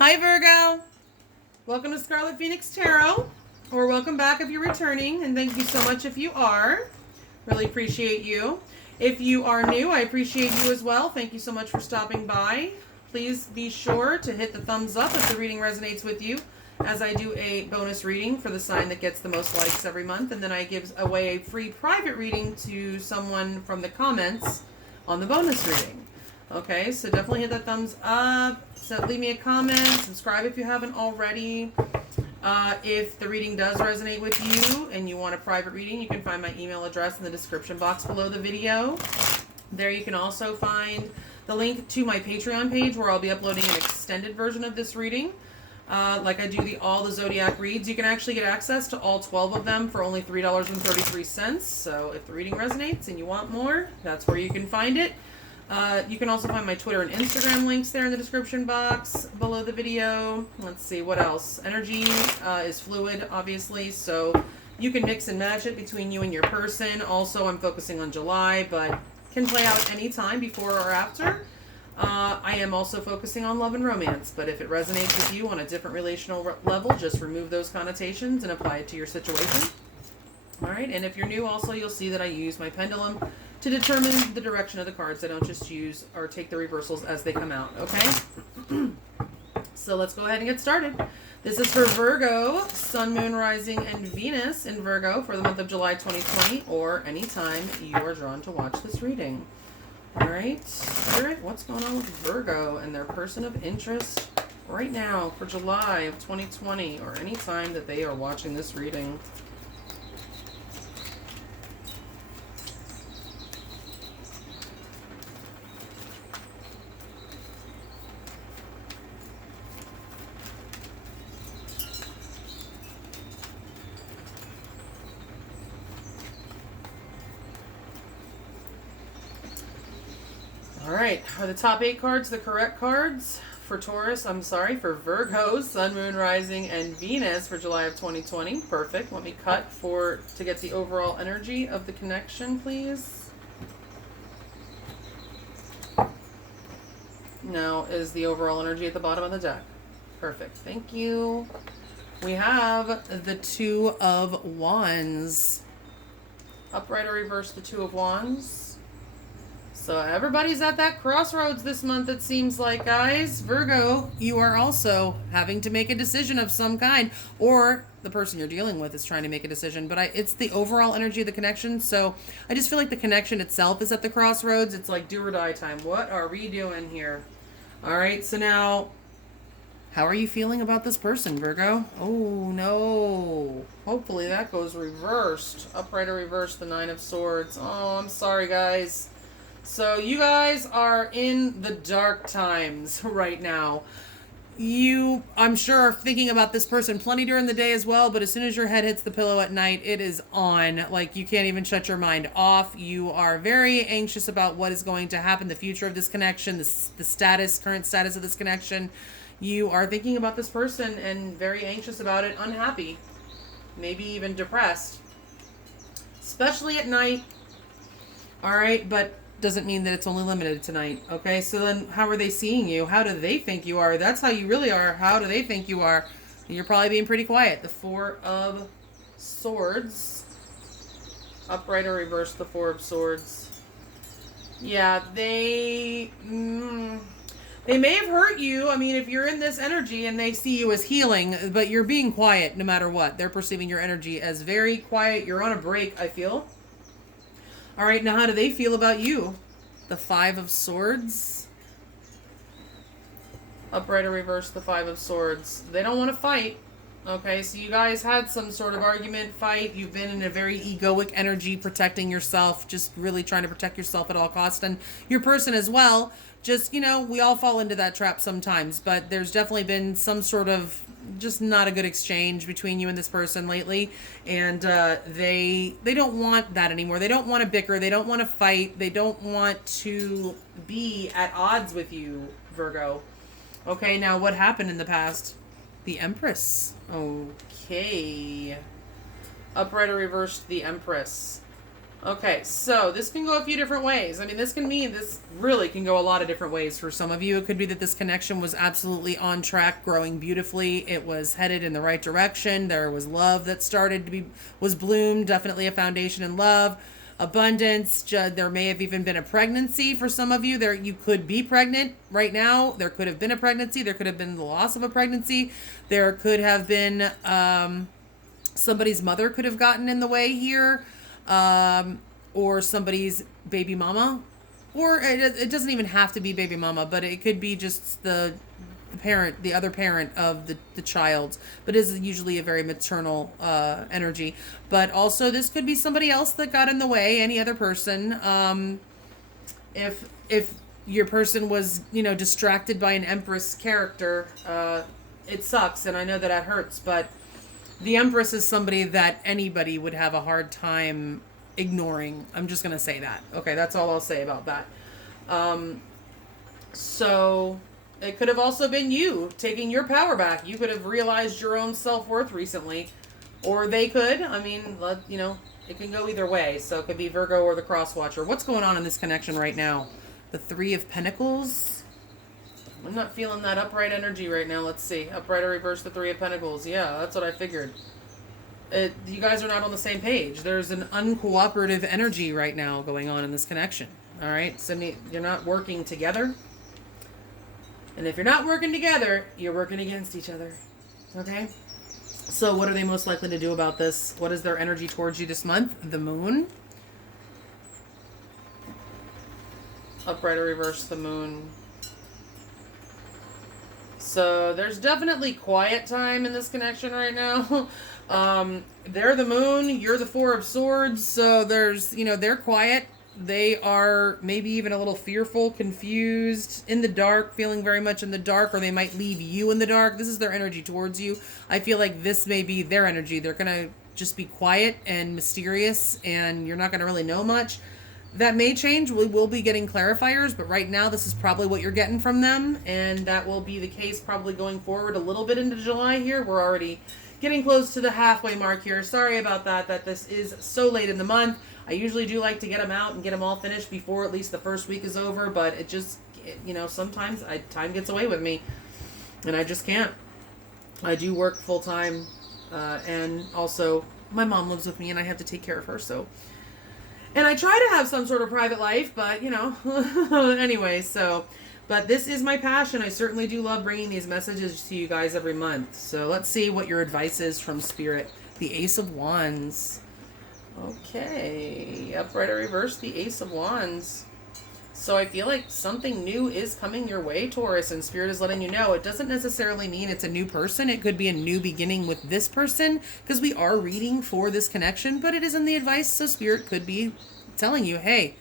Hi Virgo! Welcome to Scarlet Phoenix Tarot, or welcome back if you're returning, and thank you so much if you are. Really appreciate you. If you are new, I appreciate you as well. Thank you so much for stopping by. Please be sure to hit the thumbs up if the reading resonates with you, as I do a bonus reading for the sign that gets the most likes every month, and then I give away a free private reading to someone from the comments on the bonus reading. Okay, so definitely hit that thumbs up. So leave me a comment. Subscribe if you haven't already. If the reading does resonate with you and you want a private reading, you can find my email address in the description box below the video. There you can also find the link to my Patreon page where I'll be uploading an extended version of this reading. Like I do all the ZODIAC reads. You can actually get access to all 12 of them for only $3.33. So if the reading resonates and you want more, that's where you can find it. You can also find my Twitter and Instagram links there in the description box below the video. Let's see, what else? Energy is fluid, obviously, so you can mix and match it between you and your person. Also, I'm focusing on July, but can play out anytime before or after. I am also focusing on love and romance, but if it resonates with you on a different relational level, just remove those connotations and apply it to your situation. All right, and if you're new also, you'll see that I use my pendulum to determine the direction of the cards. I don't just use or take the reversals as they come out, okay? So let's go ahead and get started. This is for Virgo, Sun, Moon, Rising, and Venus in Virgo for the month of July 2020, or anytime you are drawn to watch this reading. All right, Spirit, what's going on with Virgo and their person of interest right now for July of 2020, or any time that they are watching this reading? All right, are the top 8 cards the correct cards for Taurus? I'm sorry, for Virgo, Sun, Moon, Rising, and Venus for July of 2020. Perfect. Let me cut to get the overall energy of the connection, please. Now is the overall energy at the bottom of the deck. Perfect. Thank you. We have the Two of Wands. Upright or reverse the Two of Wands. So everybody's at that crossroads this month, it seems like, guys. Virgo, you are also having to make a decision of some kind, or the person you're dealing with is trying to make a decision, but it's the overall energy of the connection. So I just feel like the connection itself is at the crossroads. It's like do or die time. What are we doing here? All right, so now, how are you feeling about this person, Virgo? Oh, no. Hopefully that goes reversed. Upright or reverse, the Nine of Swords. Oh, I'm sorry, guys. So you guys are in the dark times right now. You, I'm sure, are thinking about this person plenty during the day as well, but as soon as your head hits the pillow at night, it is on. Like, you can't even shut your mind off. You are very anxious about what is going to happen, the future of this connection, the current status of this connection. You are thinking about this person and very anxious about it, unhappy, maybe even depressed, especially at night. All right, but doesn't mean that it's only limited tonight. Okay, so then how are they seeing you? How do they think you are? That's how you really are. How do they think you are? You're probably being pretty quiet. The Four of Swords. Upright or reverse the Four of Swords. Yeah, they may have hurt you. I mean, if you're in this energy and they see you as healing, but you're being quiet no matter what. They're perceiving your energy as very quiet. You're on a break, I feel. All right, now how do they feel about you? The Five of Swords. Upright or reverse the Five of Swords. They don't want to fight. Okay, so you guys had some sort of argument, fight. You've been in a very egoic energy, protecting yourself, just really trying to protect yourself at all costs. And your person as well. Just, you know, we all fall into that trap sometimes. But there's definitely been some sort of just not a good exchange between you and this person lately, and they don't want that anymore. They don't want to bicker. They don't want to fight. They don't want to be at odds with you, Virgo. Okay, now what happened in the past? The Empress. Okay. Upright or reversed, the Empress. Okay, so this can go a few different ways. I mean, this really can go a lot of different ways for some of you. It could be that this connection was absolutely on track, growing beautifully. It was headed in the right direction. There was love that was bloomed, definitely a foundation in love, abundance. There may have even been a pregnancy for some of you. You could be pregnant right now. There could have been a pregnancy. There could have been the loss of a pregnancy. There could have been somebody's mother could have gotten in the way here. Or somebody's baby mama, or it doesn't even have to be baby mama, but it could be just the other parent of the child, but is usually a very maternal energy. But also this could be somebody else that got in the way, any other person. If your person was, distracted by an Empress character, it sucks, and I know that hurts, but the Empress is somebody that anybody would have a hard time ignoring. I'm just going to say that. Okay, that's all I'll say about that. So it could have also been you taking your power back. You could have realized your own self-worth recently. Or they could. I mean, it can go either way. So it could be Virgo or the Cross Watcher. What's going on in this connection right now? The Three of Pentacles. I'm not feeling that upright energy right now. Let's see. Upright or reverse the Three of Pentacles. Yeah, that's what I figured. You guys are not on the same page. There's an uncooperative energy right now going on in this connection. All right? So you're not working together. And if you're not working together, you're working against each other. Okay? So what are they most likely to do about this? What is their energy towards you this month? The Moon. Upright or reverse the Moon. So there's definitely quiet time in this connection right now. They're the Moon, you're the Four of Swords. So there's, they're quiet. They are maybe even a little fearful, confused, in the dark, feeling very much in the dark, or they might leave you in the dark. This is their energy towards you. I feel like this may be their energy. They're going to just be quiet and mysterious, and you're not going to really know much. That may change. We will be getting clarifiers, but right now this is probably what you're getting from them, and that will be the case probably going forward a little bit into July here. We're already getting close to the halfway mark here. Sorry about that this is so late in the month. I usually do like to get them out and get them all finished before at least the first week is over, but it just, sometimes time gets away with me, and I just can't. I do work full-time, and also my mom lives with me, and I have to take care of her, so... And I try to have some sort of private life, but, anyway, so... But this is my passion. I certainly do love bringing these messages to you guys every month. So let's see what your advice is from Spirit. The Ace of Wands. Okay. Upright or reverse, the Ace of Wands. So I feel like something new is coming your way, Taurus, and Spirit is letting you know. It doesn't necessarily mean it's a new person. It could be a new beginning with this person, because we are reading for this connection, but it is in the advice, so Spirit could be telling you, hey,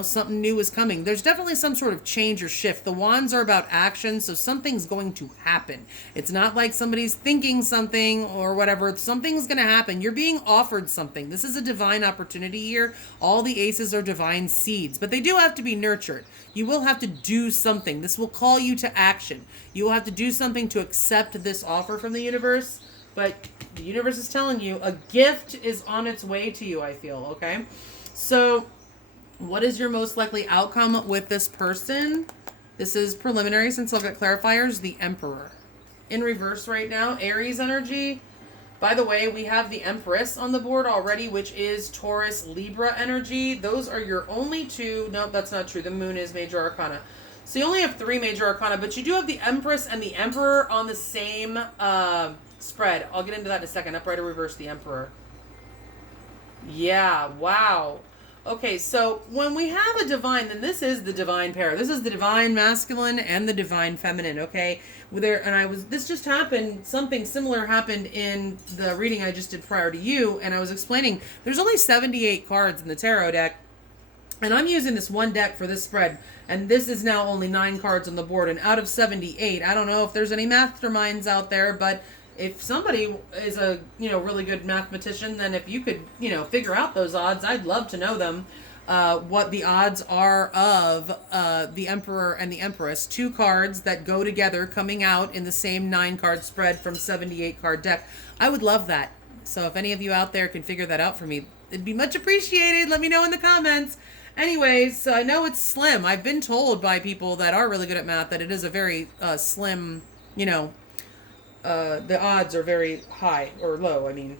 something new is coming. There's definitely some sort of change or shift. The wands are about action, so something's going to happen. It's not like somebody's thinking something or whatever. Something's going to happen. You're being offered something. This is a divine opportunity here. All the aces are divine seeds, but they do have to be nurtured. You will have to do something. This will call you to action. You will have to do something to accept this offer from the universe, but the universe is telling you a gift is on its way to you, I feel, okay? So... what is your most likely outcome with this person? This is preliminary since I've got clarifiers. The Emperor. In reverse right now, Aries energy. By the way, we have the Empress on the board already, which is Taurus, Libra energy. Those are your only two. Nope, that's not true. The Moon is Major Arcana. So you only have 3 Major Arcana, but you do have the Empress and the Emperor on the same spread. I'll get into that in a second. Upright or reverse, the Emperor. Yeah, wow. Okay, so when we have a divine, then this is the divine pair. This is the divine masculine and the divine feminine, okay? This just happened, something similar happened in the reading I just did prior to you, and I was explaining, there's only 78 cards in the tarot deck, and I'm using this one deck for this spread, and this is now only 9 cards on the board, and out of 78, I don't know if there's any masterminds out there, but... if somebody is a, really good mathematician, then if you could, figure out those odds, I'd love to know them. What the odds are of the Emperor and the Empress. 2 cards that go together coming out in the same 9-card spread from 78-card deck. I would love that. So if any of you out there can figure that out for me, It'd be much appreciated. Let me know in the comments. Anyways, I know it's slim. I've been told by people that are really good at math that it is a very slim, the odds are very high or low, I mean.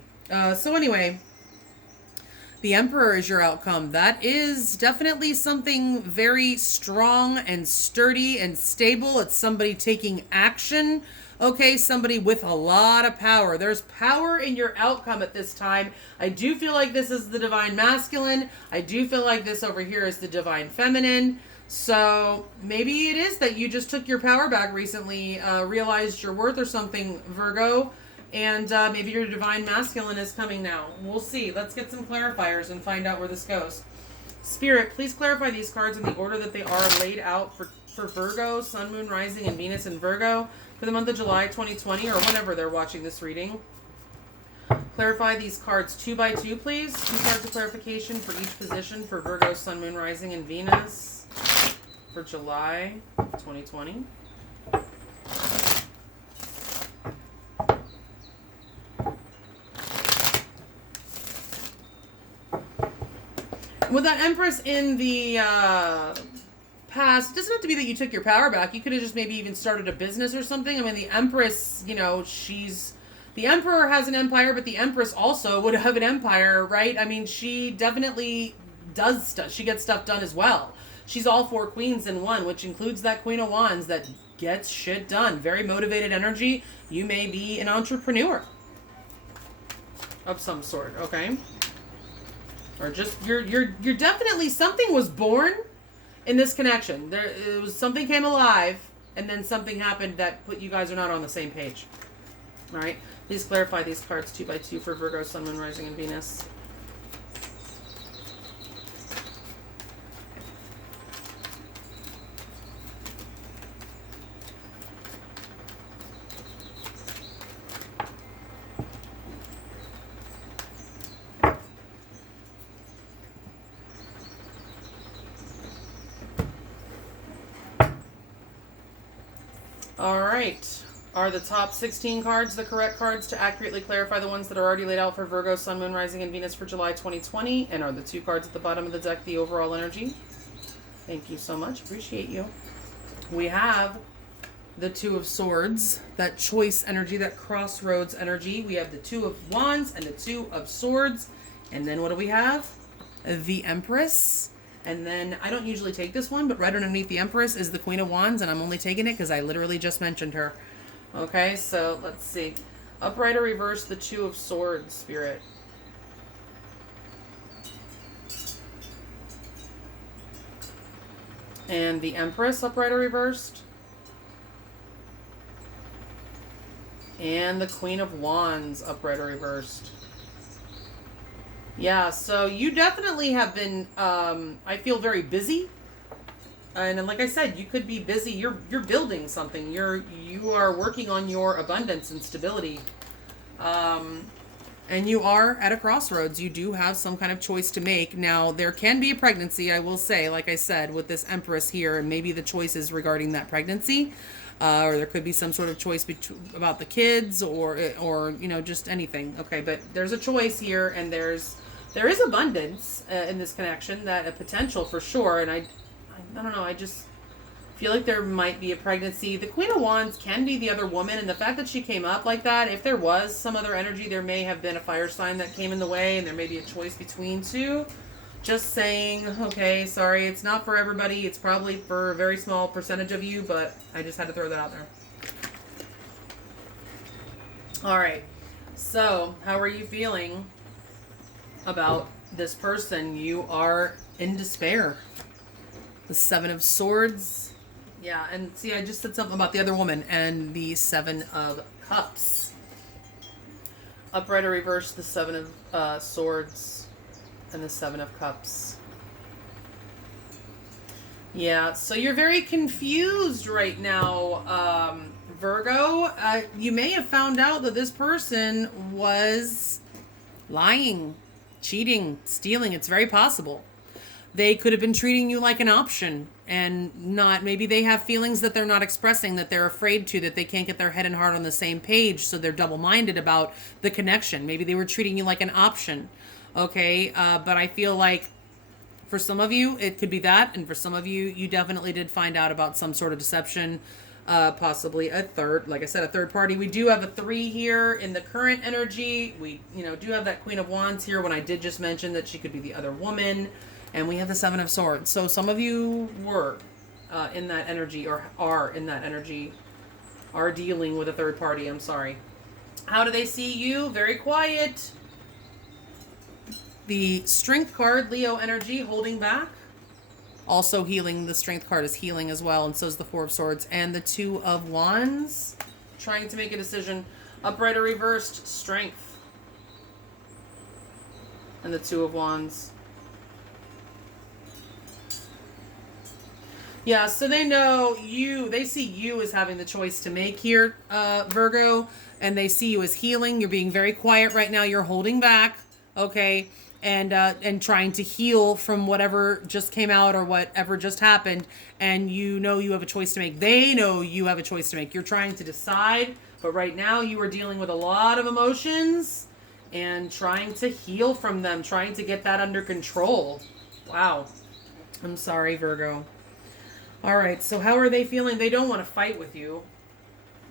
So anyway, the Emperor is your outcome. That is definitely something very strong and sturdy and stable. It's somebody taking action. Okay, somebody with a lot of power. There's power in your outcome at this time. I do feel like this is the divine masculine. I do feel like this over here is the divine feminine. So maybe it is that you just took your power back recently, realized your worth or something, Virgo, and maybe your divine masculine is coming now. We'll see. Let's get some clarifiers and find out where this goes. Spirit, please clarify these cards in the order that they are laid out for Virgo, Sun, Moon, Rising, and Venus in Virgo for the month of July 2020, or whenever they're watching this reading. Clarify these cards 2 by 2, please. 2 cards of clarification for each position for Virgo, Sun, Moon, Rising, and Venus for July 2020. With that Empress in the past, it doesn't have to be that you took your power back. You could have just maybe even started a business or something. I mean, the Empress, the Emperor has an empire, but the Empress also would have an empire, right? I mean, she definitely does stuff. She gets stuff done as well. She's all 4 queens in one, which includes that Queen of Wands that gets shit done. Very motivated energy. You may be an entrepreneur of some sort, okay? Or just you're definitely, something was born in this connection. Something came alive, and then something happened that put you guys are not on the same page. All right, please clarify these cards 2 by 2 for Virgo, Sun, Moon, Rising, and Venus. All right. Are the top 16 cards the correct cards to accurately clarify the ones that are already laid out for Virgo, Sun, Moon, Rising, and Venus for July 2020? And are the 2 cards at the bottom of the deck the overall energy? Thank you so much. Appreciate you. We have the 2 of Swords, that choice energy, that crossroads energy. We have the 2 of Wands and the 2 of Swords. And then what do we have? The Empress. And then, I don't usually take this one, but right underneath the Empress is the Queen of Wands, and I'm only taking it because I literally just mentioned her. Okay, so let's see. Upright or reverse, the 2 of Swords, Spirit. And the Empress, upright or reversed. And the Queen of Wands, upright or reversed. Yeah, so you definitely have been, I feel, very busy. And like I said, you could be busy. You're building something. You are working on your abundance and stability. And you are at a crossroads. You do have some kind of choice to make. Now, there can be a pregnancy, I will say, like I said, with this Empress here, and maybe the choice is regarding that pregnancy. Or there could be some sort of choice about the kids or just anything. Okay, but there's a choice here, and there is abundance in this connection, that a potential for sure. And I don't know, I just feel like there might be a pregnancy. The Queen of Wands can be the other woman, and the fact that she came up like that, if there was some other energy, there may have been a fire sign that came in the way, and there may be a choice between 2. Just saying, okay, sorry, it's not for everybody. It's probably for a very small percentage of you, but I just had to throw that out there. All right, so how are you feeling about this person? You are in despair. The 7 of Swords. Yeah, and see, I just said something about the other woman, and the 7 of Cups. Upright or reverse, the 7 of Swords and the 7 of Cups. Yeah, so you're very confused right now, Virgo. You may have found out that this person was lying, cheating, stealing. It's very possible. They could have been treating you like an option and not, maybe they have feelings that they're not expressing, that they're afraid to, that they can't get their head and heart on the same page, so they're double-minded about the connection. Maybe they were treating you like an option. Okay. But I feel like for some of you, it could be that. And for some of you, you definitely did find out about some sort of deception. Possibly a third, like I said, a third party. We do have a 3 here in the current energy. We, do have that Queen of Wands here when I did just mention that she could be the other woman. And we have the 7 of Swords. So some of you were in that energy, or are in that energy, are dealing with a third party. I'm sorry. How do they see you? Very quiet. The Strength card, Leo energy, holding back. Also healing. The Strength card is healing as well, and so is the 4 of Swords. And the 2 of Wands, trying to make a decision. Upright or reversed, Strength. And the 2 of Wands. Yeah, so they know you, they see you as having the choice to make here, Virgo, and they see you as healing. You're being very quiet right now. You're holding back, okay, and trying to heal from whatever just came out or whatever just happened, and you know you have a choice to make. They know you have a choice to make. You're trying to decide, but right now you are dealing with a lot of emotions and trying to heal from them, trying to get that under control. Wow. I'm sorry, Virgo. All right, so how are they feeling? They don't want to fight with you.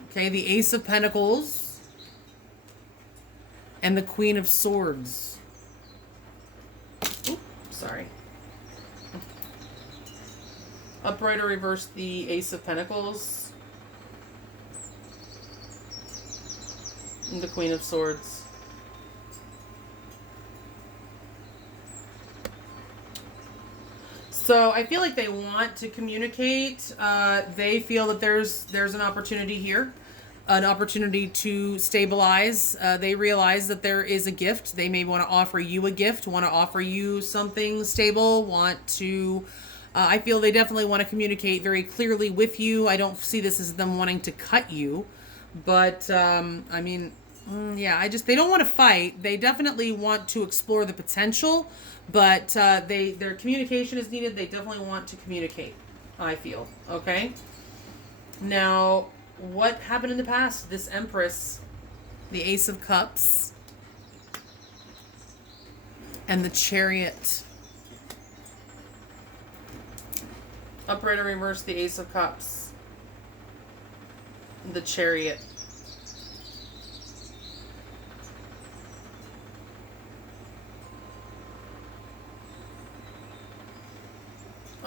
Okay, the Ace of Pentacles and the Queen of Swords. Oops, sorry. Upright or reverse, the Ace of Pentacles and the Queen of Swords. So I feel like they want to communicate. They feel that there's an opportunity here, an opportunity to stabilize. They realize that there is a gift. They may want to offer you a gift, want to offer you something stable, want to... I feel they definitely want to communicate very clearly with you. I don't see this as them wanting to cut you. But, I mean, yeah, they don't want to fight. They definitely want to explore the potential. But their communication is needed. They definitely want to communicate, I feel. Okay? Now, what happened in the past? This Empress, the Ace of Cups, and the Chariot. Upright or reverse, the Ace of Cups, the Chariot.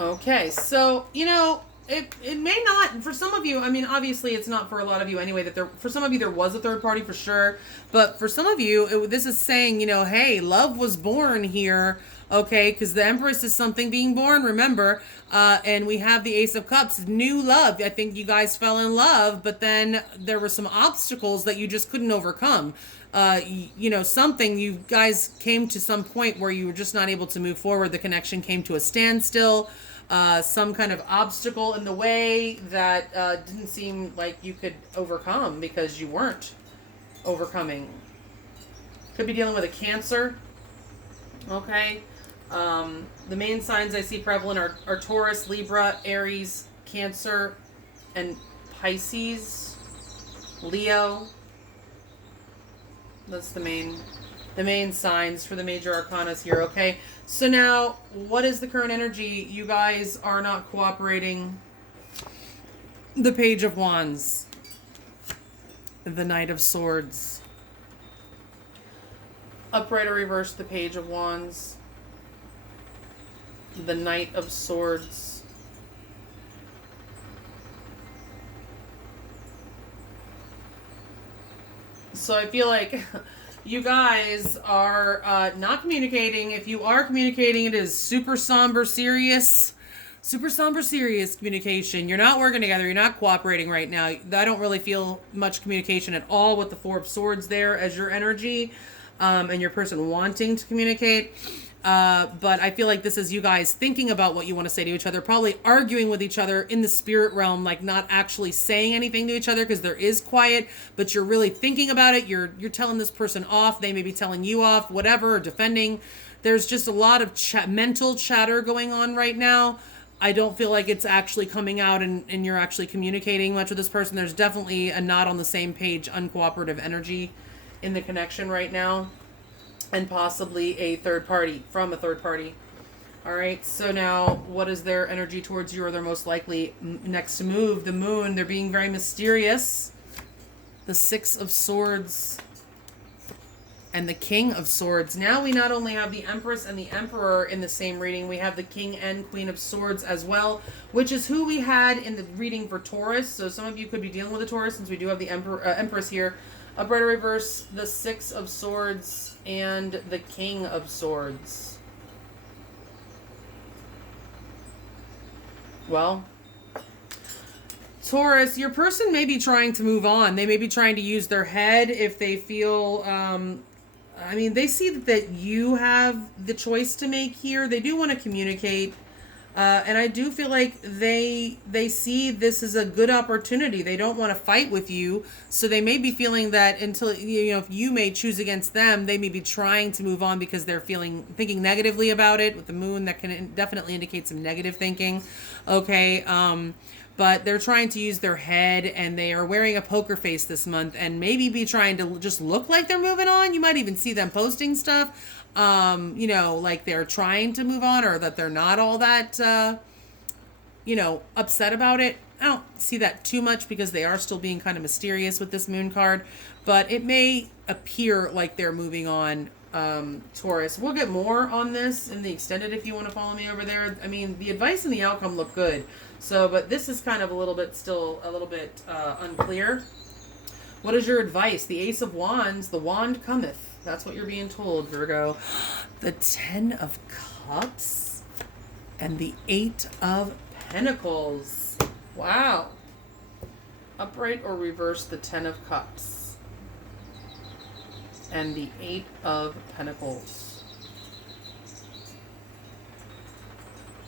Okay, so, it may not, for some of you, I mean, obviously it's not for a lot of you anyway, for some of you there was a third party for sure, but for some of you, this is saying, hey, love was born here, okay, because the Empress is something being born, remember, and we have the Ace of Cups, new love. I think you guys fell in love, but then there were some obstacles that you just couldn't overcome. Something, you guys came to some point where you were just not able to move forward. The connection came to a standstill. Some kind of obstacle in the way that didn't seem like you could overcome because you weren't overcoming. Could be dealing with a Cancer. Okay. The main signs I see prevalent are Taurus, Libra, Aries, Cancer, and Pisces, Leo. That's the main signs for the major arcanas here, okay? So now, what is the current energy? You guys are not cooperating. The Page of Wands. The Knight of Swords. Upright or reverse, the Page of Wands. The Knight of Swords. So I feel like you guys are not communicating. If you are communicating, it is super somber, serious communication. You're not working together. You're not cooperating right now. I don't really feel much communication at all with the Four of Swords there as your energy, and your person wanting to communicate. But I feel like this is you guys thinking about what you want to say to each other, probably arguing with each other in the spirit realm, like not actually saying anything to each other because there is quiet, but you're really thinking about it. You're telling this person off. They may be telling you off, whatever, or defending. There's just a lot of mental chatter going on right now. I don't feel like it's actually coming out and you're actually communicating much with this person. There's definitely a not on the same page, uncooperative energy in the connection right now. and possibly a third party, from a third party. All right, so now what is their energy towards you, or their most likely next move? The moon, they're being very mysterious. The Six of Swords and the King of Swords. Now we not only have the Empress and the Emperor in the same reading, we have the King and Queen of Swords as well, which is who we had in the reading for Taurus. So some of you could be dealing with a Taurus, since we do have the Empress here. Upright or reverse, the Six of Swords and the King of Swords. Well, Taurus, your person may be trying to move on. They may be trying to use their head if they feel, I mean, they see that you have the choice to make here. They do want to communicate. And I do feel like they see this as a good opportunity. They don't want to fight with you. So they may be feeling that until, you know, if you may choose against them, they may be trying to move on because they're thinking negatively about it. With the moon, that can definitely indicate some negative thinking. Okay. But they're trying to use their head, and they are wearing a poker face this month, and maybe be trying to just look like they're moving on. You might even see them posting stuff. You know, like they're trying to move on, or that they're not all that, you know, upset about it. I don't see that too much because they are still being kind of mysterious with this moon card, but it may appear like they're moving on, Taurus. We'll get more on this in the extended if you want to follow me over there. I mean, the advice and the outcome look good. So, but this is kind of still a little bit unclear. What is your advice? The Ace of Wands, the wand cometh. That's what you're being told, Virgo. The Ten of Cups and the Eight of Pentacles. Wow. Upright or reverse, the Ten of Cups and the Eight of Pentacles.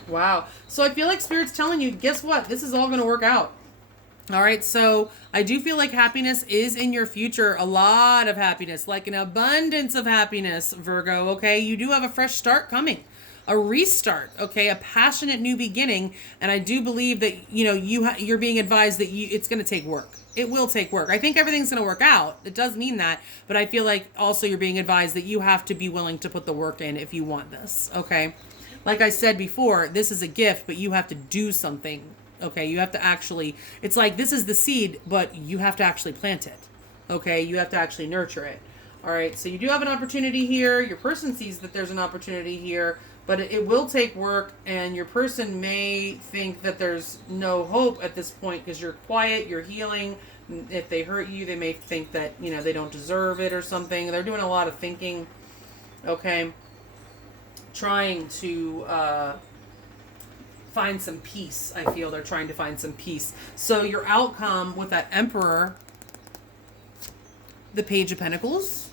Wow. So I feel like Spirit's telling you, guess what? This is all going to work out. All right, so I do feel like happiness is in your future. A lot of happiness, like an abundance of happiness, Virgo, okay? You do have a fresh start coming, a restart, okay? A passionate new beginning, and I do believe that, you know, you're being advised that it's going to take work. It will take work. I think everything's going to work out. It does mean that, but I feel like also you're being advised that you have to be willing to put the work in if you want this, okay? Like I said before, this is a gift, but you have to do something. Okay, you have to actually, it's like this is the seed, but you have to actually plant it. Okay, you have to actually nurture it. All right, so you do have an opportunity here. Your person sees that there's an opportunity here, but it will take work, and your person may think that there's no hope at this point because you're quiet, you're healing. If they hurt you, they may think that, you know, they don't deserve it or something. They're doing a lot of thinking, okay, trying to find some peace. I feel they're trying to find some peace. So your outcome with that Emperor, the Page of Pentacles,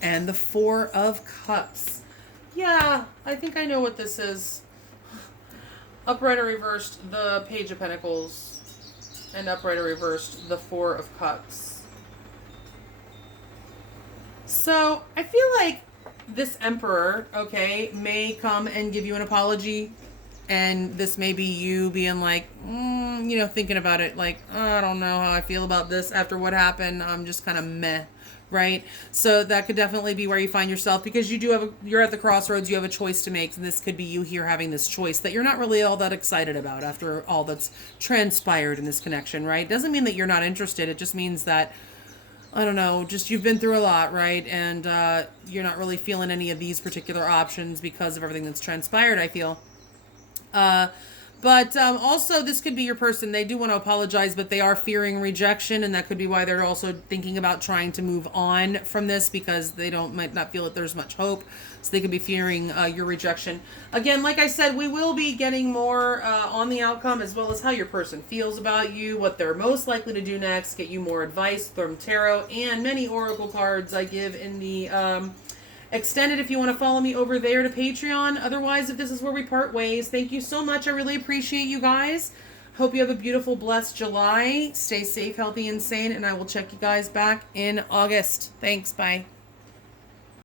and the Four of Cups. Yeah, I think I know what this is. Upright or reversed, the Page of Pentacles, and upright or reversed, the Four of Cups. So I feel like this Emperor, okay, may come and give you an apology, and this may be you being like, you know, thinking about it, like, I don't know how I feel about this after what happened. I'm just kind of meh, right? So that could definitely be where you find yourself, because you do have you're at the crossroads. You have a choice to make, and this could be you here having this choice that you're not really all that excited about after all that's transpired in this connection, right? Doesn't mean that you're not interested. It just means that, I don't know, just you've been through a lot, right? And you're not really feeling any of these particular options because of everything that's transpired, I feel. But also, this could be your person. They do want to apologize, but they are fearing rejection, and that could be why they're also thinking about trying to move on from this, because they might not feel that there's much hope. So they could be fearing your rejection. Again, like I said, we will be getting more on the outcome, as well as how your person feels about you, what they're most likely to do next, get you more advice from tarot, and many oracle cards I give in the extended if you want to follow me over there to Patreon. Otherwise, if this is where we part ways, thank you so much. I really appreciate you guys. Hope you have a beautiful, blessed July. Stay safe, healthy, and sane, and I will check you guys back in August. Thanks. Bye.